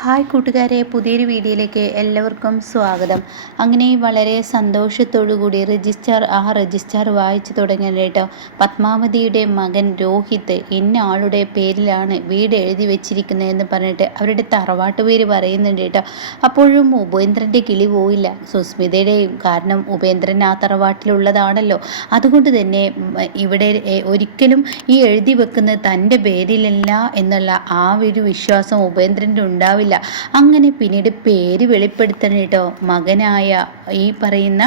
Hi കൂട്ടുകാരെ പുതിയൊരു വീഡിയോയിലേക്ക് എല്ലാവർക്കും സ്വാഗതം. അങ്ങനെ വളരെ കൂടി രജിസ്റ്റർ ആ രജിസ്റ്റർ വായിച്ചു തുടങ്ങിയത് കേട്ടോ പത്മാവതിയുടെ മകൻ രോഹിത് ഇന്ന ആളുടെ പേരിലാണ് വീട് എഴുതി വെച്ചിരിക്കുന്നതെന്ന് പറഞ്ഞിട്ട് അവരുടെ തറവാട്ട് പേര് പറയുന്നുണ്ട് കേട്ടോ. അപ്പോഴും ഉപേന്ദ്രന്റെ കിളി പോയില്ല. സുസ്മിതയുടെയും കാരണം ഉപേന്ദ്രൻ ആ തറവാട്ടിലുള്ളതാണല്ലോ. അതുകൊണ്ട് തന്നെ ഇവിടെ ഒരിക്കലും ഈ എഴുതി വെക്കുന്നത് തന്റെ പേരിലല്ല എന്നുള്ള ആ ഒരു വിശ്വാസം ഉപേന്ദ്രന്റെ ഉണ്ടാവില്ല. അങ്ങനെ പിന്നീട് പേര് വെളിപ്പെടുത്തണം കേട്ടോ. മകനായ ഈ പറയുന്ന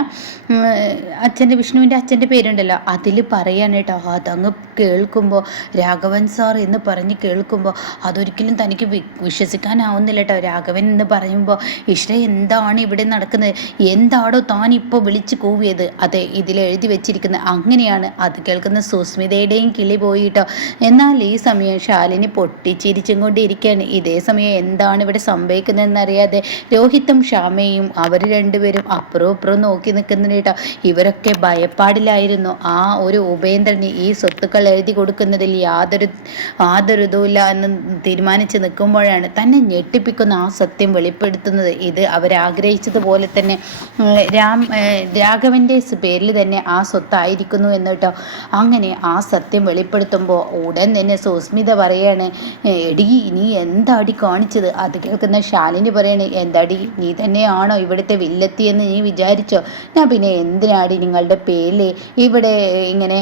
അച്ഛന്റെ വിഷ്ണുവിന്റെ അച്ഛന്റെ പേരുണ്ടല്ലോ. അതിൽ പറയാണ് കേട്ടോ. അതങ്ങ് കേൾക്കുമ്പോൾ രാഘവൻ സാർ എന്ന് പറഞ്ഞ് കേൾക്കുമ്പോൾ അതൊരിക്കലും തനിക്ക് വിശ്വസിക്കാനാവുന്നില്ല കേട്ടോ. രാഘവൻ എന്ന് പറയുമ്പോൾ ഇഷ്ട എന്താണ് ഇവിടെ നടക്കുന്നത്? എന്താണോ താൻ ഇപ്പോൾ വിളിച്ച് കൂവിയത്? അതെ ഇതിൽ എഴുതി വെച്ചിരിക്കുന്നത് അങ്ങനെയാണ്. അത് കേൾക്കുന്ന സുസ്മിതയുടെയും കിളി പോയിട്ടോ എന്നാൽ ഈ സമയം ശാലിനി പൊട്ടിച്ചിരിച്ചും കൊണ്ടിരിക്കുകയാണ്. ഇതേ സമയം എന്താണ് ഇവിടെ സംഭവിക്കുന്നതെന്നറിയാതെ രോഹിത്തും ഷാമയും അവർ രണ്ടുപേരും അപ്പുറവും ഇപ്പുറവും നോക്കി നിൽക്കുന്നുണ്ട് ഇവരൊക്കെ ഭയപ്പാടിലായിരുന്നു. ആ ഒരു ഉപേന്ദ്രന് ഈ സ്വത്തുക്കൾ എഴുതി കൊടുക്കുന്നതിൽ യാതൊരു യാതൊരു ഇതുമില്ല എന്ന് തീരുമാനിച്ച് നിൽക്കുമ്പോഴാണ് തന്നെ ഞെട്ടിപ്പിക്കുന്ന ആ സത്യം വെളിപ്പെടുത്തുന്നത്. ഇത് അവരാഗ്രഹിച്ചതുപോലെ തന്നെ രാം രാഘവന്റെ പേരിൽ തന്നെ ആ സ്വത്തായിരിക്കുന്നു എന്ന് കേട്ടോ. അങ്ങനെ ആ സത്യം വെളിപ്പെടുത്തുമ്പോൾ ഉടൻ തന്നെ സുസ്മിത പറയാണ് എടി നീ എന്താടി കാണിച്ചത്? അത് കേൾക്കുന്ന ശാലിനി പറയണേ എന്താടി നീ തന്നെയാണോ ഇവിടുത്തെ വില്ലത്തി എന്ന് നീ വിചാരിച്ചോ? ഞാൻ പിന്നെ എന്തിനാടി നിങ്ങളുടെ പേര് ഇവിടെ ഇങ്ങനെ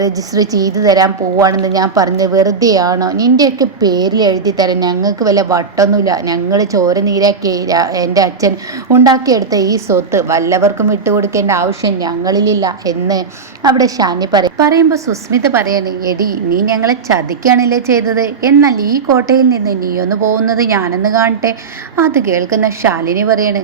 രജിസ്റ്റർ ചെയ്തു തരാൻ പോവാണെന്ന് ഞാൻ പറഞ്ഞത് വെറുതെയാണോ? നിന്റെയൊക്കെ പേരിൽ എഴുതി തരാൻ ഞങ്ങൾക്ക് വല്ല വട്ടൊന്നുമില്ല. ഞങ്ങൾ ചോര നീരാക്കി എന്റെ അച്ഛൻ ഉണ്ടാക്കിയെടുത്ത ഈ സ്വത്ത് വല്ലവർക്കും വിട്ടുകൊടുക്കേണ്ട ആവശ്യം ഞങ്ങളിലില്ല എന്ന് അവിടെ ഷാനി പറയും പറയുമ്പോൾ സുസ്മിത പറയാണ് എടി നീ ഞങ്ങളെ ചതിക്കാണല്ലേ ചെയ്തത്? എന്നാൽ ഈ കോട്ടയിൽ നിന്ന് നീ ഒന്ന് പോകുന്നത് ഞാനെന്ന് കാണട്ടെ? അത് കേൾക്കുന്ന ശാലിനി പറയാണ്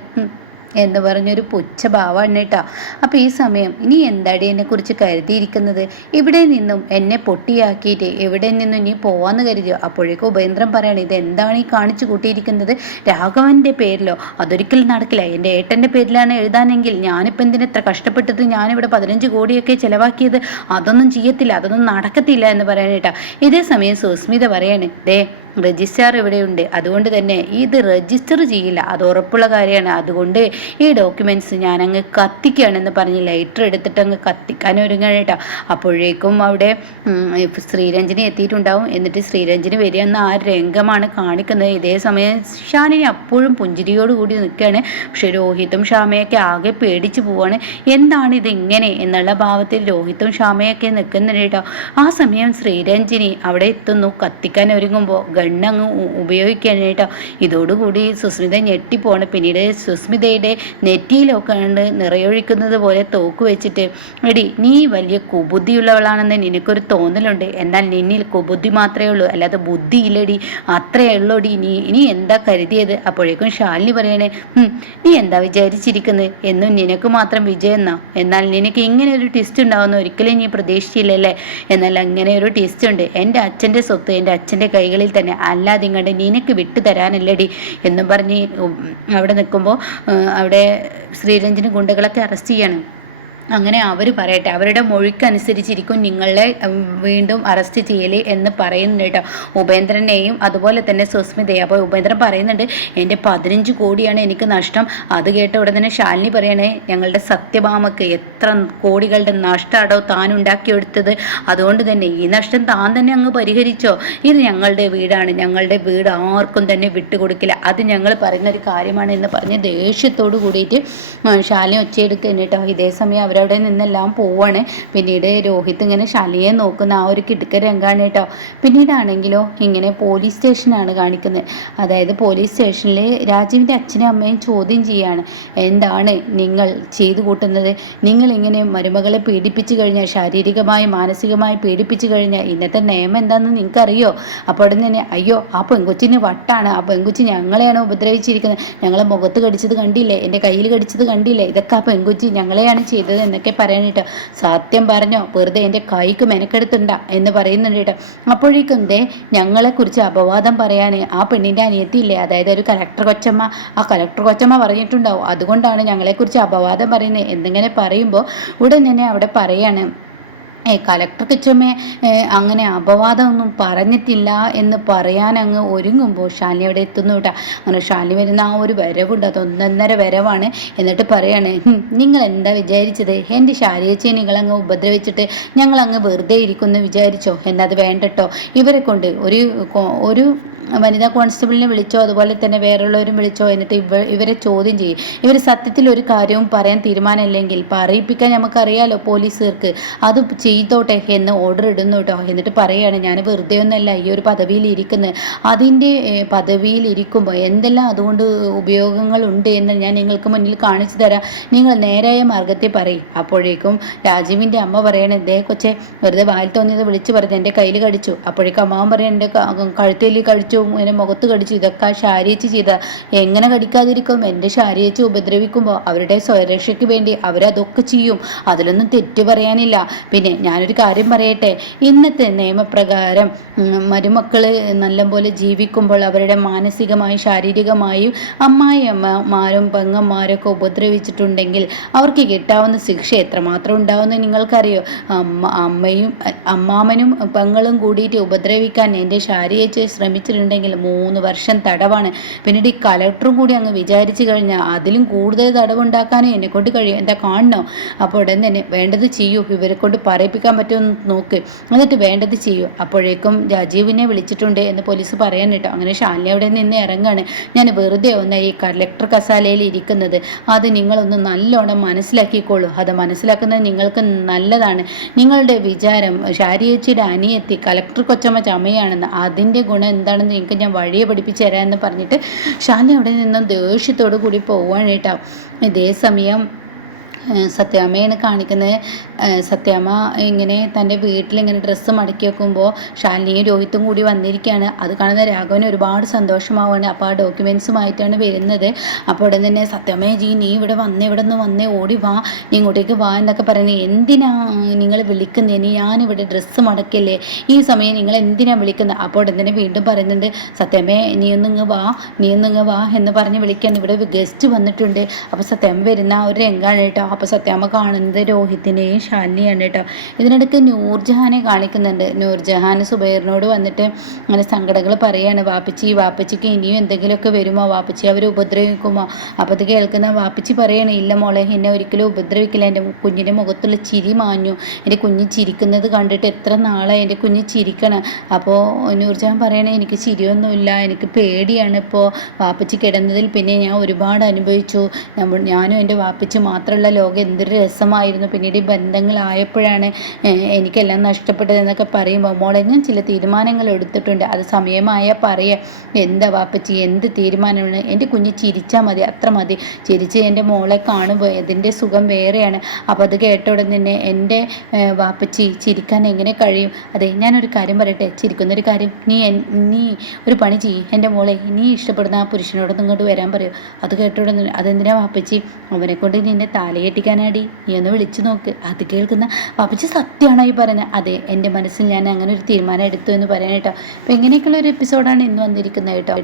എന്ന് പറഞ്ഞൊരു പുച്ഛ ഭാവാണ് കേട്ടോ. അപ്പോൾ ഈ സമയം ഇനി എന്താടി എന്നെ കുറിച്ച് കരുതിയിരിക്കുന്നത്? ഇവിടെ നിന്നും എന്നെ പൊട്ടിയാക്കിയിട്ട് എവിടെ നിന്നും നീ പോവാന്ന് കരുതിയോ? അപ്പോഴേക്കും ഉപേന്ദ്രൻ പറയണം ഇത് എന്താണ് ഈ കാണിച്ചു കൂട്ടിയിരിക്കുന്നത്? രാഘവന്റെ പേരിലോ? അതൊരിക്കലും നടക്കില്ല. എന്റെ ഏട്ടന്റെ പേരിലാണ് എഴുതാനെങ്കിൽ ഞാനിപ്പോൾ എന്തിനെത്ര കഷ്ടപ്പെട്ടത്? ഞാനിവിടെ പതിനഞ്ച് കോടിയൊക്കെ ചിലവാക്കിയത്. അതൊന്നും ചെയ്യത്തില്ല. അതൊന്നും നടക്കത്തില്ല എന്ന് പറയാനേട്ടാ ഇതേ സമയം സുസ്മിത പറയാണ് ദേ രജിസ്ട്രാർ ഇവിടെയുണ്ട്. അതുകൊണ്ട് തന്നെ ഇത് രജിസ്റ്റർ ചെയ്യില്ല. അത് ഉറപ്പുള്ള കാര്യമാണ്. അതുകൊണ്ട് ഈ ഡോക്യുമെന്റ്സ് ഞാൻ അങ്ങ് കത്തിക്കുകയാണെന്ന് പറഞ്ഞ് ലൈറ്റർ എടുത്തിട്ട് അങ്ങ് കത്തിക്കാൻ ഒരുങ്ങണേട്ടാ അപ്പോഴേക്കും അവിടെ ശ്രീരഞ്ജനി എത്തിയിട്ടുണ്ടാവും. എന്നിട്ട് ശ്രീരഞ്ജനി വരികയെന്ന ആ രംഗമാണ് കാണിക്കുന്നത്. ഇതേ സമയം ഷാനിനി അപ്പോഴും പുഞ്ചിരിയോട് കൂടി നിൽക്കുകയാണ്. പക്ഷെ രോഹിത്തും ഷാമയൊക്കെ ആകെ പേടിച്ചു പോവാണ്. എന്താണ് ഇത് ഇങ്ങനെ എന്നുള്ള ഭാവത്തിൽ രോഹിത്തും ഷാമയൊക്കെ നിൽക്കുന്നുണ്ട് കേട്ടോ. ആ സമയം ശ്രീരഞ്ജിനി അവിടെ എത്തുന്നു. കത്തിക്കാൻ ഒരുങ്ങുമ്പോൾ ഗണ്ണങ്ങ് ഉപയോഗിക്കാനായിട്ടോ. ഇതോടുകൂടി സുസ്മിത ഞെട്ടിപ്പോണ്. പിന്നീട് സുസ്മിതയുടെ നെറ്റിയിലൊക്കെ കണ്ട് നിറയൊഴിക്കുന്നത് പോലെ തോക്ക് വെച്ചിട്ട് എടി നീ വലിയ കുബുദ്ധിയുള്ളവളാണെന്ന് നിനക്കൊരു തോന്നലുണ്ട്. എന്നാൽ നിന്നിൽ കുബുദ്ധി മാത്രമേ ഉള്ളൂ. അല്ലാതെ ബുദ്ധിയില്ലടി. അത്രയേ ഉള്ളൂടി. നീ ഇനി എന്താ കരുതിയത്? അപ്പോഴേക്കും ശാലിനി പറയണേ നീ എന്താ വിചാരിച്ചിരിക്കുന്നത് എന്നും നിനക്ക് മാത്രം വിജയെന്നാ. എന്നാൽ നിനക്ക് ഇങ്ങനെ ഒരു ടിസ്റ്റ് ഉണ്ടാവുന്ന ഒരിക്കലും നീ പ്രതീക്ഷിച്ചില്ലല്ലേ? എന്നാൽ അങ്ങനെ ഒരു ടിസ്റ്റ് ഉണ്ട്. എന്റെ അച്ഛന്റെ സ്വത്ത് എന്റെ അച്ഛന്റെ കൈകളിൽ തന്നെ അല്ലാതെ ഇങ്ങോട്ട് നിനക്ക് വിട്ടു തരാനല്ലടി എന്നും പറഞ്ഞ് അവിടെ നിൽക്കുമ്പോൾ അവിടെ ശ്രീരഞ്ജന് ഗുണ്ടകളൊക്കെ അറസ്റ്റ് ചെയ്യണം. അങ്ങനെ അവർ പറയട്ടെ. അവരുടെ മൊഴിക്കനുസരിച്ചിരിക്കും നിങ്ങളെ വീണ്ടും അറസ്റ്റ് ചെയ്യലേ എന്ന് പറയുന്നുണ്ട് കേട്ടോ. ഉപേന്ദ്രനെയും അതുപോലെ തന്നെ സുസ്മിതയെ. അപ്പോൾ ഉപേന്ദ്രൻ പറയുന്നുണ്ട് എന്റെ പതിനഞ്ച് കോടിയാണ് എനിക്ക് നഷ്ടം. അത് കേട്ട ഉടനെ ശാലിനി പറയണേ ഞങ്ങളുടെ സത്യഭാമക്ക് എത്ര കോടികളുടെ നഷ്ടമാണോ താൻ ഉണ്ടാക്കിയെടുത്തത്. അതുകൊണ്ട് തന്നെ ഈ നഷ്ടം താൻ തന്നെ അങ്ങ് പരിഹരിച്ചോ. ഇത് ഞങ്ങളുടെ വീടാണ്. ഞങ്ങളുടെ വീട് ആർക്കും തന്നെ വിട്ടുകൊടുക്കില്ല. അത് ഞങ്ങൾ പറയുന്ന ഒരു കാര്യമാണ് എന്ന് പറഞ്ഞ് ദേഷ്യത്തോട് കൂടിയിട്ട് ശാലിനി ഒച്ചയെടുക്കുക കേട്ടോ. ഇതേ സമയം അവർ അവരവിടെ നിന്നെല്ലാം പോവാണ്. പിന്നീട് രോഹിത് ഇങ്ങനെ ശലിയെ നോക്കുന്ന ആ ഒരു കിടുക്ക രംഗമാണ് കേട്ടോ. പിന്നീടാണെങ്കിലോ ഇങ്ങനെ പോലീസ് സ്റ്റേഷനാണ് കാണിക്കുന്നത്. അതായത് പോലീസ് സ്റ്റേഷനിൽ രാജീവിന്റെ അച്ഛനും അമ്മയും ചോദ്യം ചെയ്യാണ്. എന്താണ് നിങ്ങൾ ചെയ്തു കൂട്ടുന്നത്? നിങ്ങൾ ഇങ്ങനെ മരുമകളെ പീഡിപ്പിച്ചു കഴിഞ്ഞാൽ ശാരീരികമായി മാനസികമായി പീഡിപ്പിച്ചു കഴിഞ്ഞാൽ ഇന്നത്തെ നിയമം എന്താണെന്ന് നിങ്ങൾക്കറിയോ? അപ്പോൾ അവിടെ തന്നെ അയ്യോ ആ പെങ്കൊച്ചിന് വട്ടാണ്. ആ പെങ്കൊച്ചി ഞങ്ങളെയാണ് ഉപദ്രവിച്ചിരിക്കുന്നത്. ഞങ്ങളെ മുഖത്ത് കടിച്ചത് കണ്ടില്ലേ? എന്റെ കയ്യിൽ കടിച്ചത് കണ്ടില്ലേ? ഇതൊക്കെ ആ പെങ്കൊച്ചി ഞങ്ങളെയാണ് ചെയ്തത്. എന്നൊക്കെ പറയാനിട്ട് സത്യം പറഞ്ഞോ വെറുതെ എന്റെ കൈക്ക് മെനക്കെടുത്തുണ്ട എന്ന് പറയുന്നുണ്ട് കേട്ടോ. അപ്പോഴേക്കും ദേ ഞങ്ങളെക്കുറിച്ച് അപവാദം പറയാൻ ആ പെണ്ണിന്റെ അനിയത്തിയില്ലേ അതായത് ഒരു കലക്ടർ കൊച്ചമ്മ ആ കലക്ടർ കൊച്ചമ്മ പറഞ്ഞിട്ടുണ്ടാവും. അതുകൊണ്ടാണ് ഞങ്ങളെക്കുറിച്ച് അപവാദം പറയുന്നത്. എന്നിങ്ങനെ പറയുമ്പോൾ ഉടൻ തന്നെ അവിടെ പറയാണ് കലക്ടർ കിച്ചമ്മേ അങ്ങനെ അപവാദമൊന്നും പറഞ്ഞിട്ടില്ല എന്ന് പറയാൻ അങ്ങ് ഒരുങ്ങുമ്പോൾ ഷാലിനി അവിടെ എത്തുന്നു കേട്ടോ. അങ്ങനെ ഷാലിനി വരുന്ന ആ ഒരു വരവുണ്ട് അത് ഒന്നൊന്നര വരവാണ്. എന്നിട്ട് പറയാണ് നിങ്ങൾ എന്താ വിചാരിച്ചത്? എന്റെ ശാരിയച്ചയെ നിങ്ങളങ്ങ് ഉപദ്രവിച്ചിട്ട് ഞങ്ങളങ്ങ് വെറുതെ ഇരിക്കുമെന്ന് വിചാരിച്ചോ? എന്നത് വേണ്ടട്ടോ? ഇവരെ കൊണ്ട് ഒരു ഒരു വനിതാ കോൺസ്റ്റബിളിനെ വിളിച്ചോ അതുപോലെ തന്നെ വേറെയുള്ളവരും വിളിച്ചോ എന്നിട്ട് ഇവ ഇവരെ ചോദ്യം ചെയ്യും. ഇവർ സത്യത്തിൽ ഒരു കാര്യവും പറയാൻ തീരുമാനമില്ലെങ്കിൽ പറയിപ്പിക്കാൻ നമുക്കറിയാലോ പോലീസുകാർക്ക്. അത് ചെയ്തോട്ടെ എന്ന് ഓർഡർ ഇടുന്നു കേട്ടോ എന്നിട്ട് പറയുകയാണ് ഞാൻ വെറുതെ ഒന്നല്ല ഈ ഒരു പദവിയിൽ ഇരിക്കുന്നത് അതിന്റെ പദവിയിൽ ഇരിക്കുമ്പോൾ എന്തെല്ലാം അതുകൊണ്ട് ഉപയോഗങ്ങളുണ്ട് എന്ന് ഞാൻ നിങ്ങൾക്ക് മുന്നിൽ കാണിച്ചു തരാം. നിങ്ങൾ നേരായ മാർഗത്തെ പറയും. അപ്പോഴേക്കും രാജീവിന്റെ അമ്മ പറയണേ ദേ കൊച്ചെ വെറുതെ വായിൽ തോന്നിയത് വിളിച്ചു പറഞ്ഞു എന്റെ കയ്യിൽ കടിച്ചു. അപ്പോഴേക്കും അമ്മാവൻ പറയാൻ എന്റെ കഴുത്തിൽ കടിച്ചു. കടിച്ചു ഇങ്ങനെ മുഖത്ത് കടിച്ചു ഇതൊക്കെ ശാരിയച്ച് ചെയ്ത. എങ്ങനെ കടിക്കാതിരിക്കും? എന്റെ ശാരിയച്ച് ഉപദ്രവിക്കുമ്പോൾ അവരുടെ സ്വരക്ഷയ്ക്ക് വേണ്ടി അവരതൊക്കെ ചെയ്യും. അതിലൊന്നും തെറ്റ് പറയാനില്ല. പിന്നെ ഞാനൊരു കാര്യം പറയട്ടെ. ഇന്നത്തെ നിയമപ്രകാരം മരുമക്കൾ നല്ലപോലെ ജീവിക്കുമ്പോൾ അവരുടെ മാനസികമായും ശാരീരികമായും അമ്മായിയമ്മമാരും പെങ്ങന്മാരൊക്കെ ഉപദ്രവിച്ചിട്ടുണ്ടെങ്കിൽ അവർക്ക് കിട്ടാവുന്ന ശിക്ഷ എത്രമാത്രം ഉണ്ടാവുമെന്ന് നിങ്ങൾക്കറിയോ? അമ്മ അമ്മയും അമ്മാമനും പെങ്ങളും കൂടിയിട്ട് ഉപദ്രവിക്കാൻ എന്റെ ശാരിയച്ച് ശ്രമിച്ചിട്ടുണ്ട്. ഉണ്ടെങ്കിൽ മൂന്ന് വർഷം തടവാണ്. പിന്നീട് ഈ കലക്ടറും കൂടി അങ്ങ് വിചാരിച്ചു കഴിഞ്ഞാൽ അതിലും കൂടുതൽ തടവുണ്ടാക്കാനും എന്നെ കൊണ്ട് കഴിയും. എന്താ കാണണോ? അപ്പോൾ ഉടൻ തന്നെ വേണ്ടത് ചെയ്യൂ. ഇവരെ കൊണ്ട് പറയിപ്പിക്കാൻ പറ്റുമെന്ന് നോക്ക്. എന്നിട്ട് വേണ്ടത് ചെയ്യൂ. അപ്പോഴേക്കും രാജീവിനെ വിളിച്ചിട്ടുണ്ട് എന്ന് പോലീസ് പറയാൻ കേട്ടോ. അങ്ങനെ ഷാലിനി അവിടെ നിന്ന് ഇറങ്ങാണ്. ഞാൻ വെറുതെ ഒന്ന് ഈ കലക്ടർ കസാലയിൽ ഇരിക്കുന്നത്. അത് നിങ്ങളൊന്ന് നല്ലോണം മനസ്സിലാക്കിക്കോളൂ. അത് മനസ്സിലാക്കുന്നത് നിങ്ങൾക്ക് നല്ലതാണ്. നിങ്ങളുടെ വിചാരം ഷാരിയച്ചിയുടെ അനിയത്തി കലക്ടർ കൊച്ചമ്മ ചമയാണെന്ന് അതിന്റെ ഗുണം എന്താണെന്ന് നിങ്ങൾക്ക് ഞാൻ വഴിയെ പഠിപ്പിച്ച് തരാമെന്ന് പറഞ്ഞിട്ട് ഷാലി അവിടെ നിന്നും ദേഷ്യത്തോടു കൂടി പോവുകയാണ് കേട്ടോ. ഇതേ സമയം സത്യാമ്മയാണ് കാണിക്കുന്നത്. സത്യാമ്മ ഇങ്ങനെ തന്റെ വീട്ടിലിങ്ങനെ ഡ്രസ്സ് മടക്കി വെക്കുമ്പോൾ ശാലിനിയും രോഹിത്തും കൂടി വന്നിരിക്കുകയാണ് അത് കാണുന്ന രാഘവന് ഒരുപാട് സന്തോഷമാവുകയാണ്. അപ്പോൾ ആ ഡോക്യുമെൻസുമായിട്ടാണ് വരുന്നത്. അപ്പോൾ ഉടൻ തന്നെ സത്യാമ്മയെ ജി നീ ഇവിടെ വന്നേ ഇവിടെ നിന്ന് വന്നേ ഓടി വാ നീ ഇങ്ങോട്ടേക്ക് വാ എന്നൊക്കെ പറയുന്നത്. എന്തിനാ നിങ്ങൾ വിളിക്കുന്നതിന് ഞാനിവിടെ ഡ്രസ്സ് മടക്കല്ലേ? ഈ സമയം നിങ്ങൾ എന്തിനാണ് വിളിക്കുന്നത്? അപ്പോൾ ഉടൻ തന്നെ വീണ്ടും പറയുന്നുണ്ട് സത്യാമ്മയെ നീ ഒന്നിങ്ങ് വാ നീ ഒന്നിങ്ങ് വാ എന്ന് പറഞ്ഞ് വിളിക്കാൻ ഇവിടെ ഗസ്റ്റ് വന്നിട്ടുണ്ട്. അപ്പോൾ സത്യാമ്മ വരുന്ന ഒരു രംഗാണ് കേട്ടോ. അപ്പോൾ സത്യാമ്മ കാണുന്നത് രോഹിത്തിനെയും ഷാലിനെയാണ് കേട്ടോ. ഇതിനിടയ്ക്ക് നൂർജഹാനെ കാണിക്കുന്നുണ്ട്. നൂർജഹാൻ സുബൈറിനോട് വന്നിട്ട് അങ്ങനെ സങ്കടങ്ങൾ പറയാണ്. വാപ്പച്ചി വാപ്പച്ചിക്ക് ഇനിയും എന്തെങ്കിലുമൊക്കെ വരുമോ? വാപ്പച്ചി അവർ ഉപദ്രവിക്കുമോ? അപ്പോൾ അത് കേൾക്കുന്ന വാപ്പച്ചി പറയാണ് ഇല്ല മോളെ എന്നെ ഒരിക്കലും ഉപദ്രവിക്കില്ല. എന്റെ കുഞ്ഞിന്റെ മുഖത്തുള്ള ചിരി മാഞ്ഞു. എന്റെ കുഞ്ഞ് ചിരിക്കുന്നത് കണ്ടിട്ട് എത്ര നാളായി എന്റെ കുഞ്ഞ് ചിരിക്കണം. അപ്പോൾ നൂർജഹാൻ പറയണേ എനിക്ക് ചിരിയൊന്നുമില്ല. എനിക്ക് പേടിയാണ് ഇപ്പോൾ വാപ്പച്ചി കിടന്നതിൽ പിന്നെ ഞാൻ ഒരുപാട് അനുഭവിച്ചു. ഞാനും എന്റെ വാപ്പച്ചി മാത്രമുള്ള ലോകം എന്തൊരു രസമായിരുന്നു. പിന്നീട് ഈ ബന്ധങ്ങളായപ്പോഴാണ് എനിക്കെല്ലാം നഷ്ടപ്പെട്ടതെന്നൊക്കെ പറയുമ്പോൾ മോളെ ഞാൻ ചില തീരുമാനങ്ങൾ എടുത്തിട്ടുണ്ട്. അത് സമയമായ പറയുക എന്താ വാപ്പച്ചി? എന്ത് തീരുമാനമാണ്? എന്റെ കുഞ്ഞ് ചിരിച്ചാൽ മതി അത്ര മതി. ചിരിച്ച് എന്റെ മോളെ കാണുമ്പോൾ അതിന്റെ സുഖം വേറെയാണ്. അപ്പോൾ അത് കേട്ട ഉടൻ തന്നെ എന്റെ വാപ്പച്ചി ചിരിക്കാൻ എങ്ങനെ കഴിയും? അതെ ഞാനൊരു കാര്യം പറയട്ടെ? ചിരിക്കുന്നൊരു കാര്യം. നീ നീ ഒരു പണി ചെയ്യും. എന്റെ മോളെ നീ ഇഷ്ടപ്പെടുന്ന ആ പുരുഷനോടൊന്നും ഇങ്ങോട്ട് വരാൻ പറയൂ. അത് കേട്ട ഉടൻ അതെന്തിനാ വാപ്പച്ചി? അവനെ കൊണ്ട് നിന്നെ തലയെ കെട്ടിക്കാനാടി? നീ ഒന്ന് വിളിച്ചു നോക്ക്. അത് കേൾക്കുന്ന പാപ്പച്ചി സത്യമാണോ ഈ പറഞ്ഞ? അതെ എന്റെ മനസ്സിൽ ഞാൻ അങ്ങനെ ഒരു തീരുമാനം എടുത്തു എന്ന് പറയാൻ കേട്ടോ. അപ്പോൾ ഇങ്ങനെയൊക്കെയുള്ള ഒരു എപ്പിസോഡാണ് ഇന്ന് വന്നിരിക്കുന്നത് കേട്ടോ.